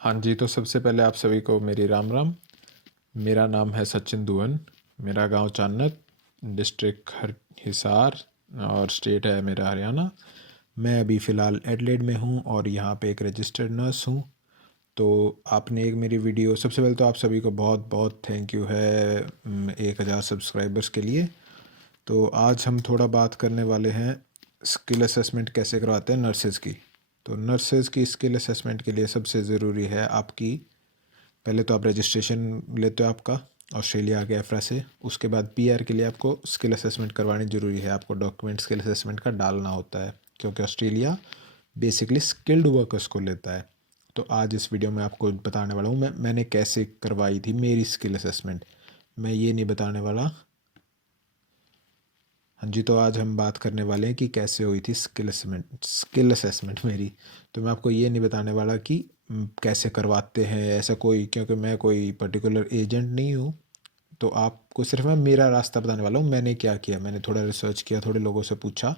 हाँ जी, तो सबसे पहले आप सभी को मेरी राम राम। मेरा नाम है सचिन दुवन। मेरा गांव चान्नत, डिस्ट्रिक्ट हिसार और स्टेट है मेरा हरियाणा। मैं अभी फ़िलहाल एडिलेड में हूँ और यहाँ पे एक रजिस्टर्ड नर्स हूँ। तो आपने एक मेरी वीडियो, सबसे पहले तो आप सभी को बहुत बहुत थैंक यू है 1000 सब्सक्राइबर्स के लिए। तो आज हम थोड़ा बात करने वाले हैं स्किल असेसमेंट कैसे करवाते हैं नर्सेज़ की। तो नर्सेज़ की स्किल असेसमेंट के लिए सबसे ज़रूरी है आपकी, पहले तो आप रजिस्ट्रेशन लेते हो आपका ऑस्ट्रेलिया के एफ्रा से। उसके बाद पीआर के लिए आपको स्किल असेसमेंट करवानी ज़रूरी है। आपको डॉक्यूमेंट स्किल असेसमेंट का डालना होता है क्योंकि ऑस्ट्रेलिया बेसिकली स्किल्ड वर्कर्स को लेता है। तो आज इस वीडियो में आपको बताने वाला हूँ मैंने कैसे करवाई थी मेरी स्किल असेसमेंट। मैं ये नहीं बताने वाला। हाँ जी, तो आज हम बात करने वाले हैं कि कैसे हुई थी स्किल असेसमेंट मेरी। तो मैं आपको ये नहीं बताने वाला कि कैसे करवाते हैं ऐसा कोई, क्योंकि मैं कोई पर्टिकुलर एजेंट नहीं हूँ। तो आपको सिर्फ मैं मेरा रास्ता बताने वाला हूँ। मैंने क्या किया, मैंने थोड़ा रिसर्च किया, थोड़े लोगों से पूछा,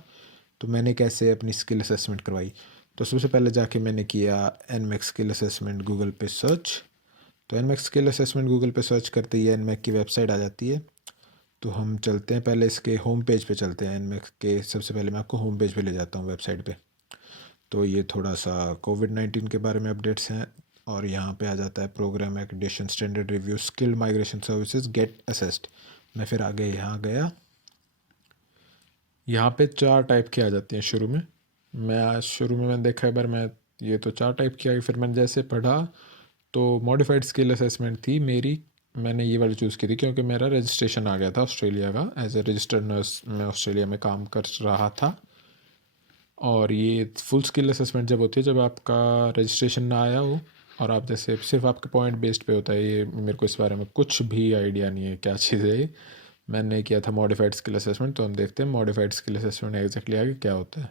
तो मैंने कैसे अपनी स्किल असेसमेंट करवाई। तो सबसे पहले जाके मैंने किया एनमैक्स स्किल असेसमेंट गूगल पे सर्च। तो एनमैक्स स्किल असेसमेंट गूगल पे सर्च करते ही एनमैक की वेबसाइट आ जाती है। तो हम चलते हैं, पहले इसके होम पेज पे चलते हैं एनमैक्स के। सबसे पहले मैं आपको होम पेज पे ले जाता हूँ, वेबसाइट पे। तो ये थोड़ा सा कोविड-19 के बारे में अपडेट्स हैं और यहाँ पे आ जाता है programme accreditation standard review skilled migration services get assessed. मैं फिर आगे यहाँ गया। यहाँ पे 4 टाइप की आ जाती हैं शुरू में। मैं आज शुरू में मैंने देखा एक बार, मैं ये तो 4 टाइप की आई। फिर मैंने जैसे पढ़ा तो मॉडिफाइड स्किल असेसमेंट थी मेरी। मैंने ये वाली चूज़ की थी क्योंकि मेरा रजिस्ट्रेशन आ गया था ऑस्ट्रेलिया का। एज ए रजिस्टर्ड नर्स मैं ऑस्ट्रेलिया में काम कर रहा था। और ये फुल स्किल असेसमेंट जब होती है जब आपका रजिस्ट्रेशन ना आया हो और आप जैसे सिर्फ आपके पॉइंट बेस्ड पे होता है। ये मेरे को इस बारे में कुछ भी आइडिया नहीं है क्या चीज़ है ये। मैंने किया था मॉडिफाइड स्किल असेसमेंट। तो हम देखते हैं मॉडिफाइड स्किल असेसमेंट एग्जैक्टली आगे क्या होता है।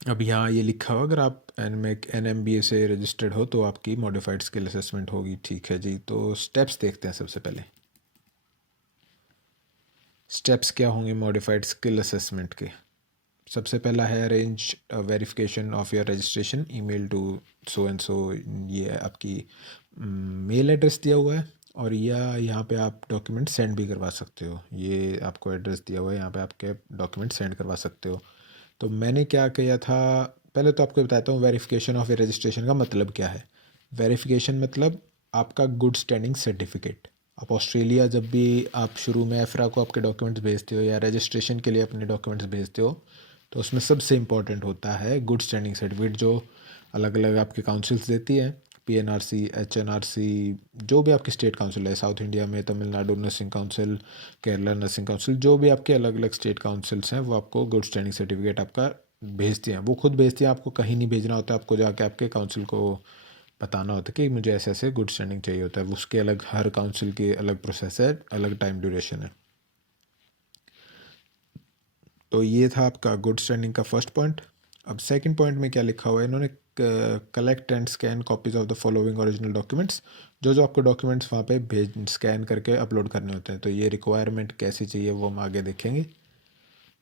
अब यहाँ ये लिखा हो, अगर आप NMBA से रजिस्टर्ड हो तो आपकी मॉडिफाइड स्किल असेसमेंट होगी। ठीक है जी, तो स्टेप्स देखते हैं। सबसे पहले स्टेप्स क्या होंगे मॉडिफाइड स्किल असेसमेंट के। सबसे पहला है arrange verification of your registration email to so and so. ये आपकी मेल एड्रेस दिया हुआ है और या यहाँ पे आप डॉक्यूमेंट सेंड भी करवा सकते हो। ये आपको एड्रेस दिया हुआ है, यहाँ पे आपके डॉक्यूमेंट सेंड करवा सकते हो। तो मैंने क्या किया था, पहले तो आपको बताता हूँ वेरिफिकेशन ऑफ योर रजिस्ट्रेशन का मतलब क्या है। वेरिफिकेशन मतलब आपका गुड स्टैंडिंग सर्टिफिकेट। आप ऑस्ट्रेलिया जब भी आप शुरू में एफरा को आपके डॉक्यूमेंट्स भेजते हो या रजिस्ट्रेशन के लिए अपने डॉक्यूमेंट्स भेजते हो, तो उसमें सबसे इम्पॉर्टेंट होता है गुड स्टैंडिंग सर्टिफिकेट, जो अलग अलग आपकी काउंसिल्स देती है। PNRC, HNRC, जो भी आपकी स्टेट काउंसिल है, साउथ इंडिया में Tamil Nadu nursing council, Kerala nursing council, जो भी आपके अलग अलग स्टेट काउंसिल्स हैं वो आपको गुड स्टैंडिंग सर्टिफिकेट आपका भेजती हैं। वो खुद भेजती हैं, आपको कहीं नहीं भेजना होता। आपको जाके आपके काउंसिल को बताना होता है कि मुझे ऐसे ऐसे गुड स्टैंडिंग चाहिए होता है। उसके अलग, हर काउंसिल की अलग प्रोसेस है, अलग टाइम ड्यूरेशन है। तो ये था आपका गुड स्टैंडिंग का फर्स्ट पॉइंट। अब सेकंड पॉइंट में क्या लिखा हुआ है इन्होंने, collect and scan copies of the following original documents. जो जो आपको डॉक्यूमेंट्स वहाँ पे भेज स्कैन करके अपलोड करने होते हैं। तो ये रिक्वायरमेंट कैसी चाहिए वो हम आगे देखेंगे।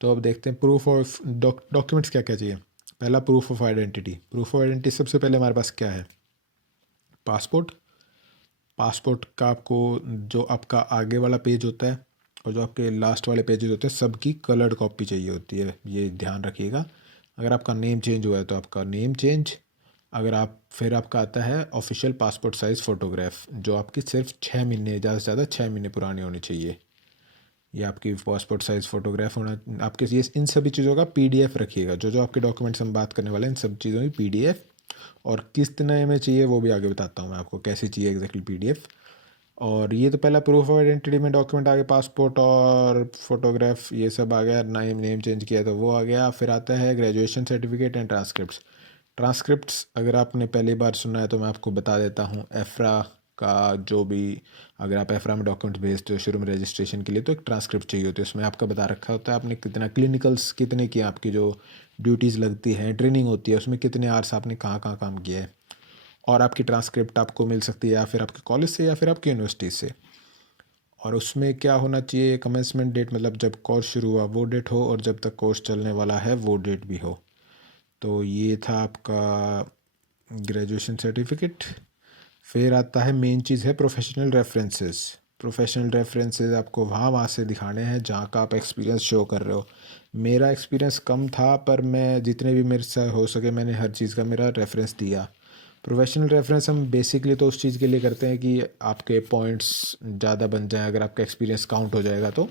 तो अब देखते हैं प्रूफ ऑफ डॉक्यूमेंट्स क्या क्या चाहिए। पहला proof of identity. Proof of identity सबसे पहले हमारे पास क्या है, पासपोर्ट। पासपोर्ट का आपको जो आपका आगे वाला पेज होता है और जो आपके लास्ट वाले पेजेस होते हैं सबकी कलर्ड कॉपी चाहिए होती है, ये ध्यान रखिएगा। अगर आपका नेम चेंज हुआ है तो आपका नेम चेंज। अगर आप फिर आपका आता है ऑफिशियल पासपोर्ट साइज़ फ़ोटोग्राफ, जो आपकी सिर्फ 6 महीने, ज़्यादा से ज़्यादा 6 महीने पुरानी होनी चाहिए। ये आपकी पासपोर्ट साइज़ फ़ोटोग्राफ होना आपके, ये इन सभी चीज़ों का PDF रखिएगा। जो जो आपके डॉक्यूमेंट्स हम बात करने वाले हैं इन सब चीज़ों की PDF। और कितने में चाहिए वो भी आगे बताता हूँ मैं आपको, कैसे चाहिए एग्जैक्टली PDF। और ये तो पहला प्रूफ ऑफ आइडेंटिटी में डॉक्यूमेंट आ गया, पासपोर्ट और फोटोग्राफ ये सब आ गया। नेम चेंज किया तो वो आ गया। फिर आता है graduation certificate and transcripts. Transcripts अगर आपने पहली बार सुना है तो मैं आपको बता देता हूँ। एफ्रा का जो भी, अगर आप एफ्रा में डॉक्यूमेंट्स भेजते हो शुरू में रजिस्ट्रेशन के लिए, तो एक ट्रांसक्रिप्ट चाहिए होती है। उसमें आपका बता रखा होता है आपने कितना क्लिनिकल्स कितने किए, आपकी जो ड्यूटीज़ लगती हैं, ट्रेनिंग होती है, उसमें कितने आवर्स आपने कहाँ कहाँ काम किया है। और आपकी ट्रांसक्रिप्ट आपको मिल सकती है या फिर आपके कॉलेज से या फिर आपकी यूनिवर्सिटी से। और उसमें क्या होना चाहिए, कमेंसमेंट डेट, मतलब जब कोर्स शुरू हुआ वो डेट हो और जब तक कोर्स चलने वाला है वो डेट भी हो। तो ये था आपका ग्रेजुएशन सर्टिफिकेट। फिर आता है मेन चीज़ है प्रोफेशनल रेफरेंसेस। प्रोफेशनल रेफरेंसेस आपको वहाँ वहाँ से दिखाने हैं जहाँ का आप एक्सपीरियंस शो कर रहे हो। मेरा एक्सपीरियंस कम था पर मैं जितने भी मेरे से हो सके मैंने हर चीज़ का मेरा रेफरेंस दिया। प्रोफेशनल रेफरेंस हम बेसिकली तो उस चीज़ के लिए करते हैं कि आपके पॉइंट्स ज़्यादा बन जाएं अगर आपका एक्सपीरियंस काउंट हो जाएगा तो।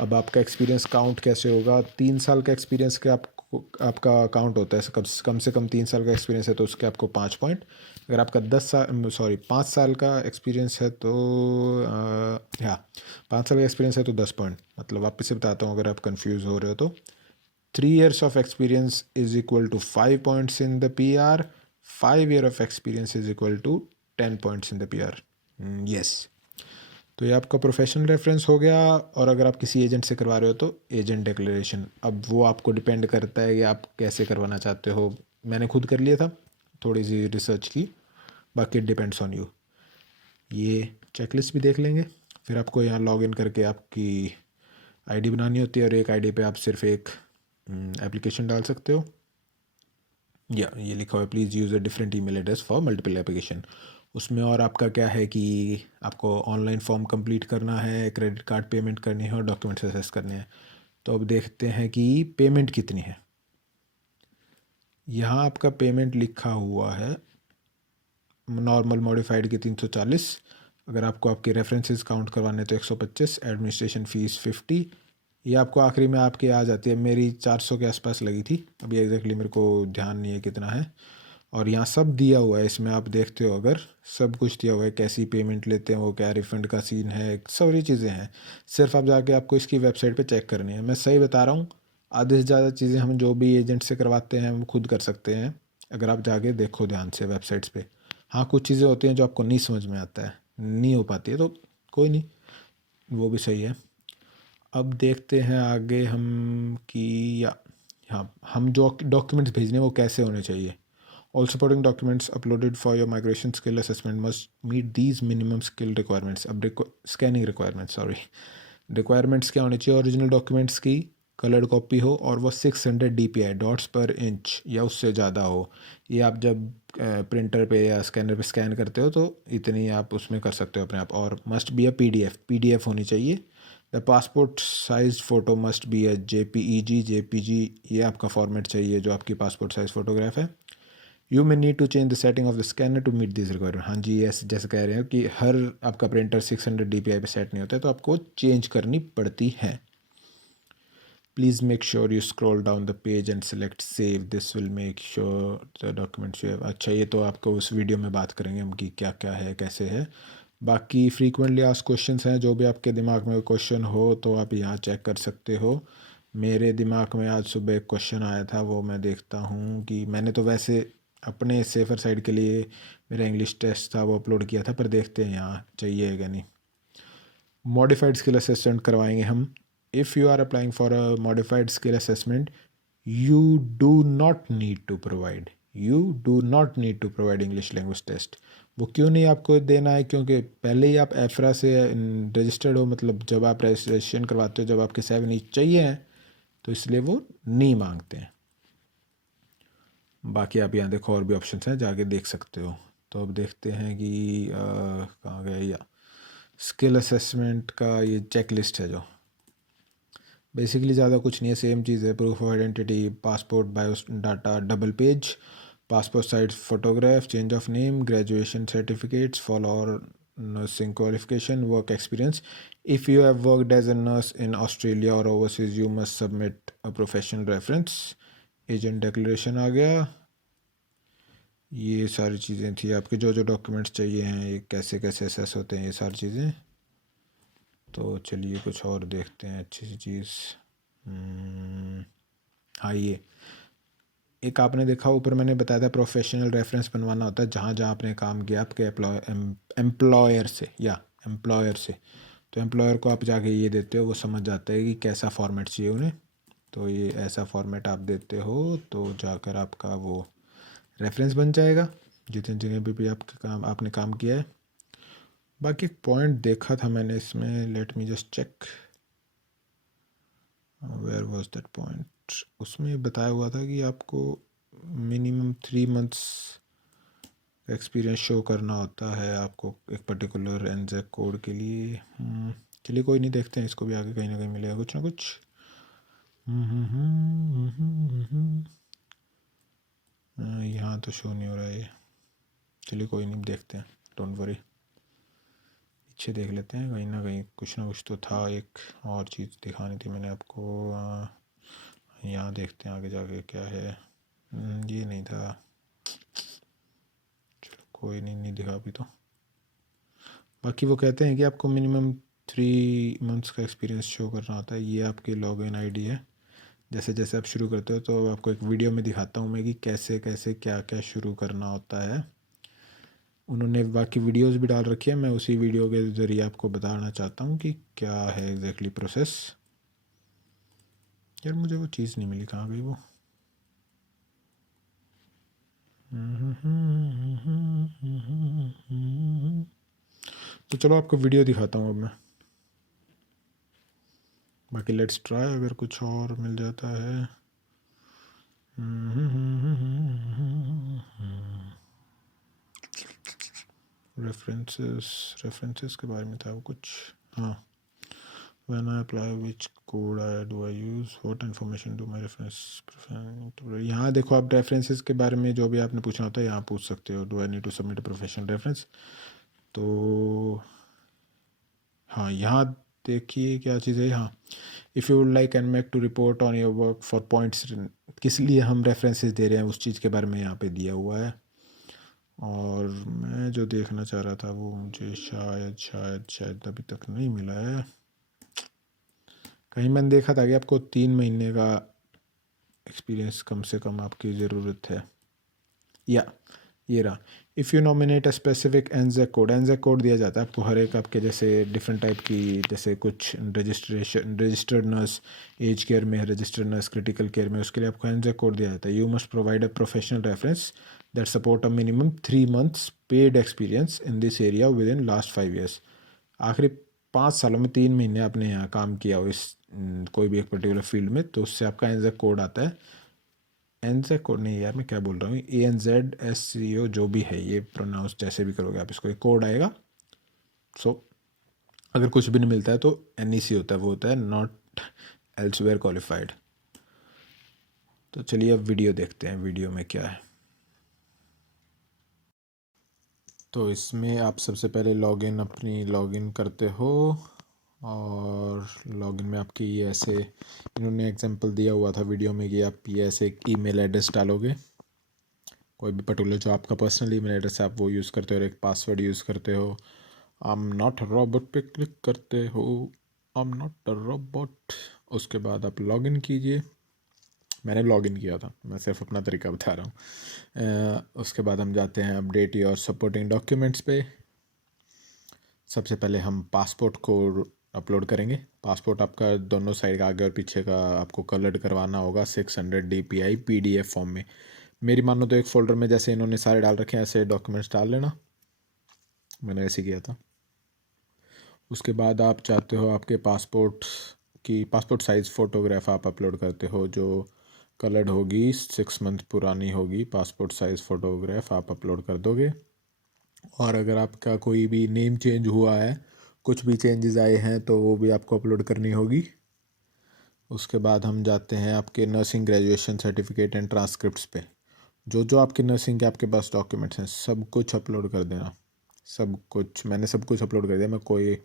अब आपका एक्सपीरियंस काउंट कैसे होगा? 3 साल का एक्सपीरियंस के आपको आपका काउंट होता है, कम से कम 3 साल का एक्सपीरियंस है तो उसके आपको 5 पॉइंट। अगर आपका 5 साल का एक्सपीरियंस है तो हाँ, 5 साल का एक्सपीरियंस है तो 10 पॉइंट। मतलब वापस से बताता हूँ अगर आप कंफ्यूज हो रहे हो तो 3 years of experience is equal to 5 points in the PR. 5 year of experience is equal to 10 points in the PR. Yes. तो ये आपका प्रोफेशनल रेफरेंस हो गया। और अगर आप किसी एजेंट से करवा रहे हो तो एजेंट डिक्लेरेशन। अब वो आपको डिपेंड करता है कि आप कैसे करवाना चाहते हो। मैंने खुद कर लिया था, थोड़ी सी रिसर्च की, बाकी डिपेंड्स ऑन यू। ये चेकलिस्ट भी देख लेंगे। फिर आपको यहाँ लॉग इन करके आपकी आईडी बनानी होती है और एक आईडी पे आप सिर्फ एक एप्लीकेशन डाल सकते हो। या ये लिखा हुआ है please use a different email address for multiple application. उसमें और आपका क्या है कि आपको ऑनलाइन फॉर्म कंप्लीट करना है, क्रेडिट कार्ड पेमेंट करनी है और डॉक्यूमेंट्स असेस करने हैं। तो अब देखते हैं कि पेमेंट कितनी है। यहाँ आपका पेमेंट लिखा हुआ है नॉर्मल मॉडिफाइड की 340। अगर आपको आपके रेफरेंसेस काउंट करवाने तो 125, एडमिनिस्ट्रेशन फ़ीस 50। ये आपको आखिरी में आपके आ जाती है। मेरी 400 के आसपास लगी थी, अभी एग्जैक्टली मेरे को ध्यान नहीं है कितना है। और यहाँ सब दिया हुआ है, इसमें आप देखते हो अगर सब कुछ दिया हुआ है, कैसी पेमेंट लेते हैं वो, क्या रिफ़ंड का सीन है, सारी चीज़ें हैं। सिर्फ आप जाके आपको इसकी वेबसाइट पे चेक करनी है। मैं सही बता रहा हूँ, आधे से ज़्यादा चीज़ें हम जो भी एजेंट से करवाते हैं हम खुद कर सकते हैं अगर आप जाके देखो ध्यान से वेबसाइट्स पे। हाँ, कुछ चीज़ें होती हैं जो आपको नहीं समझ में आता है, नहीं हो पाती है, तो कोई नहीं, वो भी सही है। अब देखते हैं आगे हम कि या हाँ, हम जो डॉक्यूमेंट्स भेजने हैं वो कैसे होने चाहिए। All supporting documents uploaded for your migration skill assessment must meet these minimum skill requirements. अब स्कैनिंग रिक्वायरमेंट्स, सॉरी, रिक्वायरमेंट्स क्या होनी चाहिए? ओरिजिनल डॉक्यूमेंट्स की कलर्ड कॉपी हो और वो 600 DPI डॉट्स पर इंच या उससे ज़्यादा हो। ये आप जब प्रिंटर पे या स्कैनर पे स्कैन करते हो तो इतनी आप उसमें कर सकते हो अपने आप। और मस्ट बी अ PDF होनी चाहिए। The passport size photo must be a JPEG। ये आपका फॉर्मेट चाहिए जो आपकी पासपोर्ट साइज़ फ़ोटोग्राफ है। You may need to change the setting of the scanner to meet this requirement. हाँ जी, यस, जैसे कह रहे हो कि हर आपका प्रिंटर 600 DPI पे सेट नहीं होता है तो आपको चेंज करनी पड़ती है। Please make sure you scroll down the page and select save, this will make sure the documents you have. अच्छा, ये तो आपको उस वीडियो में बात करेंगे हम कि क्या क्या है कैसे है। बाकी फ्रीक्वेंटली आस्क्ड क्वेश्चंस हैं, जो भी आपके दिमाग में क्वेश्चन हो तो आप यहाँ चेक कर सकते हो। मेरे दिमाग में आज सुबह एक क्वेश्चन आया था, वो मैं देखता हूँ कि मैंने तो वैसे अपने सेफ़र साइड के लिए मेरा इंग्लिश टेस्ट था वो अपलोड किया था, पर देखते हैं यहाँ चाहिएगा नहीं। मॉडिफाइड स्किल असेसमेंट करवाएंगे हम। If you are applying for a modified skill assessment you do not need to provide English language test. वो क्यों नहीं आपको देना है? क्योंकि पहले ही आप एफ्रा से रजिस्टर्ड हो, मतलब जब आप रजिस्ट्रेशन करवाते हो जब आपके 7 ईच चाहिए हैं तो इसलिए वो नहीं मांगते हैं। बाकी आप यहाँ देखो और भी ऑप्शन हैं, जाके देख सकते हो। तो अब देखते हैं कि कहाँ गए, या स्किल असेसमेंट का ये चेक लिस्ट है जो बेसिकली ज़्यादा कुछ नहीं है, सेम चीज़ है। Proof of identity, passport bio data double page, passport size photograph, change of name, graduation certificates for और nursing qualification, work experience. If you have worked as a nurse in Australia or overseas, you must submit a professional reference. Agent declaration आ गया। ये सारी चीज़ें थी आपके जो जो डॉक्यूमेंट्स चाहिए हैं, ये कैसे कैसे असेस होते हैं, ये सारी चीज़ें। तो चलिए कुछ और देखते हैं अच्छी सी चीज़। हाँ, ये एक आपने देखा ऊपर मैंने बताया था प्रोफेशनल रेफरेंस बनवाना होता है जहाँ जहाँ आपने काम किया आपके एम्प्लॉयर से या एम्प्लॉयर से। तो एम्प्लॉयर को आप जाके ये देते हो, वो समझ जाता है कि कैसा फॉर्मेट चाहिए उन्हें। तो ये ऐसा फॉर्मेट आप देते हो तो जाकर आपका वो रेफरेंस बन जाएगा जितने जितने भी आपके काम आपने काम किया है। बाकी एक पॉइंट देखा था मैंने इसमें, let me just check where was that point. उसमें बताया हुआ था कि आपको मिनिमम 3 मंथ्स एक्सपीरियंस शो करना होता है आपको एक पर्टिकुलर एनजेक कोड के लिए। चलिए कोई नहीं, देखते हैं इसको भी आगे कहीं ना कहीं मिलेगा कुछ ना कुछ। यहाँ तो शो नहीं हो रहा है ये। चलिए कोई नहीं, देखते हैं, डोंट वरी। पीछे देख लेते हैं, कहीं ना कहीं कुछ ना कुछ तो था। एक और चीज़ दिखानी थी मैंने आपको। यहाँ देखते हैं आगे जाके क्या है। ये नहीं था, चलो कोई नहीं, नहीं दिखा अभी तो। बाकी वो कहते हैं कि आपको मिनिमम 3 मंथ्स का एक्सपीरियंस शो करना होता है। ये आपकी लॉगिन आईडी है। जैसे जैसे आप शुरू करते हो तो आपको एक वीडियो में दिखाता हूँ मैं कि कैसे कैसे क्या क्या शुरू करना होता है। उन्होंने बाकी वीडियोस भी डाल रखी है, मैं उसी वीडियो के ज़रिए आपको बताना चाहता हूँ कि क्या है एग्जैक्टली प्रोसेस। यार मुझे वो चीज़ नहीं मिली, कहाँ गई वो। तो चलो आपको वीडियो दिखाता हूँ अब मैं। बाकी लेट्स ट्राई, अगर कुछ और मिल जाता है। रेफरेंसेस के बारे में था वो कुछ। हाँ, when I apply which code do I use, what information do my reference यहाँ देखो, आप रेफरेंसेस के बारे में जो भी आपने पूछना होता है यहाँ पूछ सकते हो। Do I need to submit a professional reference. तो हाँ, यहाँ देखिए क्या चीज़ है। हाँ, if you would like ANMAC to report on your work for points, किस लिए हम रेफरेंसेस दे रहे हैं उस चीज़ के बारे में यहाँ पे दिया हुआ है। और मैं जो देखना चाह रहा था वो मुझे शायद शायद शायद अभी तक नहीं मिला है। कहीं मैंने देखा था कि आपको 3 महीने का एक्सपीरियंस कम से कम आपकी ज़रूरत है। या ये रहा, if you nominate a specific ANZSCO code दिया जाता है आपको हर एक आपके जैसे डिफरेंट टाइप की, जैसे कुछ रजिस्टर्ड नर्स एज केयर में, रजिस्टर्ड नर्स क्रिटिकल केयर में, उसके लिए आपको एनजेक कोड दिया जाता है। You must provide a professional reference that support a minimum 3 months paid experience in this area with in last 5 years। आखिरी 5 सालों में 3 महीने आपने यहाँ काम किया हो इस कोई भी एक पर्टिकुलर फील्ड में, तो उससे आपका एनजेक कोड आता है। एनजेक कोड नहीं यार, मैं क्या बोल रहा हूँ, ANZSCO जो भी है, ये प्रोनाउंस जैसे भी करोगे आप इसको, एक कोड आएगा। सो अगर कुछ भी नहीं मिलता है तो NEC होता है, वो होता है नॉट एल्सवेयर क्वालिफाइड। तो चलिए अब वीडियो देखते हैं, वीडियो में क्या है। तो इसमें आप सबसे पहले अपनी लॉगिन करते हो, और लॉगिन में आपकी ये ऐसे इन्होंने एग्जांपल दिया हुआ था वीडियो में कि आप ये ऐसे एक ईमेल एड्रेस डालोगे, कोई भी पर्टिकुलर जो आपका पर्सनल ईमेल एड्रेस है आप वो यूज़ करते हो, और एक पासवर्ड यूज़ करते हो। I am not a robot पे क्लिक करते हो, I am not a robot. उसके बाद आप लॉगिन कीजिए। मैंने लॉगिन किया था, मैं सिर्फ अपना तरीका बता रहा हूँ। उसके बाद हम जाते हैं अपडेट योर सपोर्टिंग डॉक्यूमेंट्स पे। सबसे पहले हम पासपोर्ट को अपलोड करेंगे। पासपोर्ट आपका दोनों साइड का, आगे और पीछे का, आपको कलर्ड करवाना होगा 600 DPI PDF फॉर्म में। मेरी मानो तो एक फ़ोल्डर में जैसे इन्होंने सारे डाल रखे हैं ऐसे डॉक्यूमेंट्स डाल लेना, मैंने ऐसे किया था। उसके बाद आप चाहते हो आपके पासपोर्ट साइज़ फ़ोटोग्राफ आप अपलोड करते हो, जो कलर्ड होगी, 6 मंथ पुरानी होगी, पासपोर्ट साइज़ फ़ोटोग्राफ आप अपलोड कर दोगे। और अगर आपका कोई भी नेम चेंज हुआ है, कुछ भी चेंजेस आए हैं, तो वो भी आपको अपलोड करनी होगी। उसके बाद हम जाते हैं आपके nursing graduation certificate and transcripts पे। जो जो आपके नर्सिंग के आपके पास डॉक्यूमेंट्स हैं सब कुछ अपलोड कर देना। सब कुछ, मैंने सब कुछ अपलोड कर दिया। मैं कोई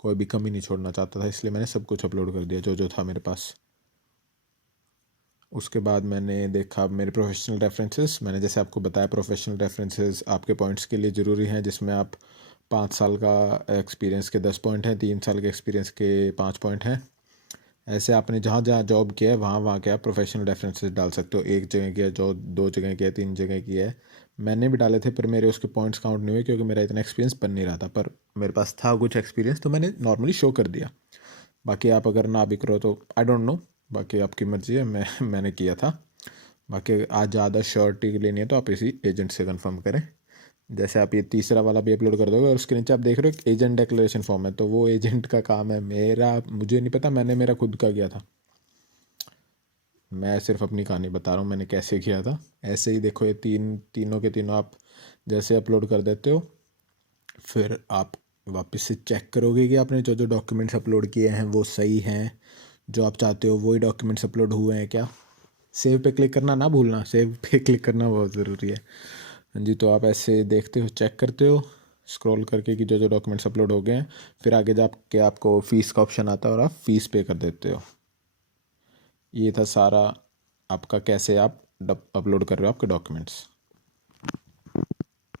कोई भी कमी नहीं छोड़ना चाहता था, इसलिए मैंने सब कुछ अपलोड कर दिया जो जो था मेरे पास। उसके बाद मैंने देखा मेरे प्रोफेशनल रेफरेंसेस, मैंने जैसे आपको बताया प्रोफेशनल रेफरेंसेस आपके पॉइंट्स के लिए ज़रूरी हैं, जिसमें आप 5 साल का एक्सपीरियंस के 10 पॉइंट हैं, 3 साल के एक्सपीरियंस के 5 पॉइंट हैं। ऐसे आपने जहाँ जहाँ जॉब किया है वहाँ वहाँ के आप प्रोफेशनल रेफरेंसेस डाल सकते हो। एक जगह किया, जो 2 जगह किया, 3 जगह किया है, मैंने भी डाले थे, पर मेरे उसके पॉइंट्स काउंट नहीं हुए क्योंकि मेरा इतना एक्सपीरियंस बन नहीं रहा था। पर मेरे पास था कुछ एक्सपीरियंस, तो मैंने नॉर्मली शो कर दिया। बाकी आप अगर ना भी करो तो आई डोंट नो, बाकी आपकी मर्ज़ी है। मैंने किया था। बाकी आज ज़्यादा श्योरिटी लेनी है तो आप इसी एजेंट से कंफर्म करें। जैसे आप ये तीसरा वाला भी अपलोड कर दोगे, और उसके नीचे आप देख रहे हो एक एजेंट डिक्लेरेशन फॉर्म है, तो वो एजेंट का काम है, मेरा मुझे नहीं पता, मैंने मेरा खुद का किया था। मैं सिर्फ अपनी कहानी बता रहा हूँ मैंने कैसे किया था। ऐसे ही देखो, ये तीनों के तीनों आप जैसे अपलोड कर देते हो, फिर आप वापस से चेक करोगे कि आपने जो जो डॉक्यूमेंट्स अपलोड किए हैं वो सही हैं, जो आप चाहते हो वही डॉक्यूमेंट्स अपलोड हुए हैं क्या। सेव पे क्लिक करना ना भूलना, सेव पे क्लिक करना बहुत ज़रूरी है। हाँ जी, तो आप ऐसे देखते हो, चेक करते हो स्क्रॉल करके कि जो जो डॉक्यूमेंट्स अपलोड हो गए हैं, फिर आगे जाके आपको फ़ीस का ऑप्शन आता है और आप फ़ीस पे कर देते हो। ये था सारा आपका, कैसे आप अपलोड कर रहे हो आपके डॉक्यूमेंट्स।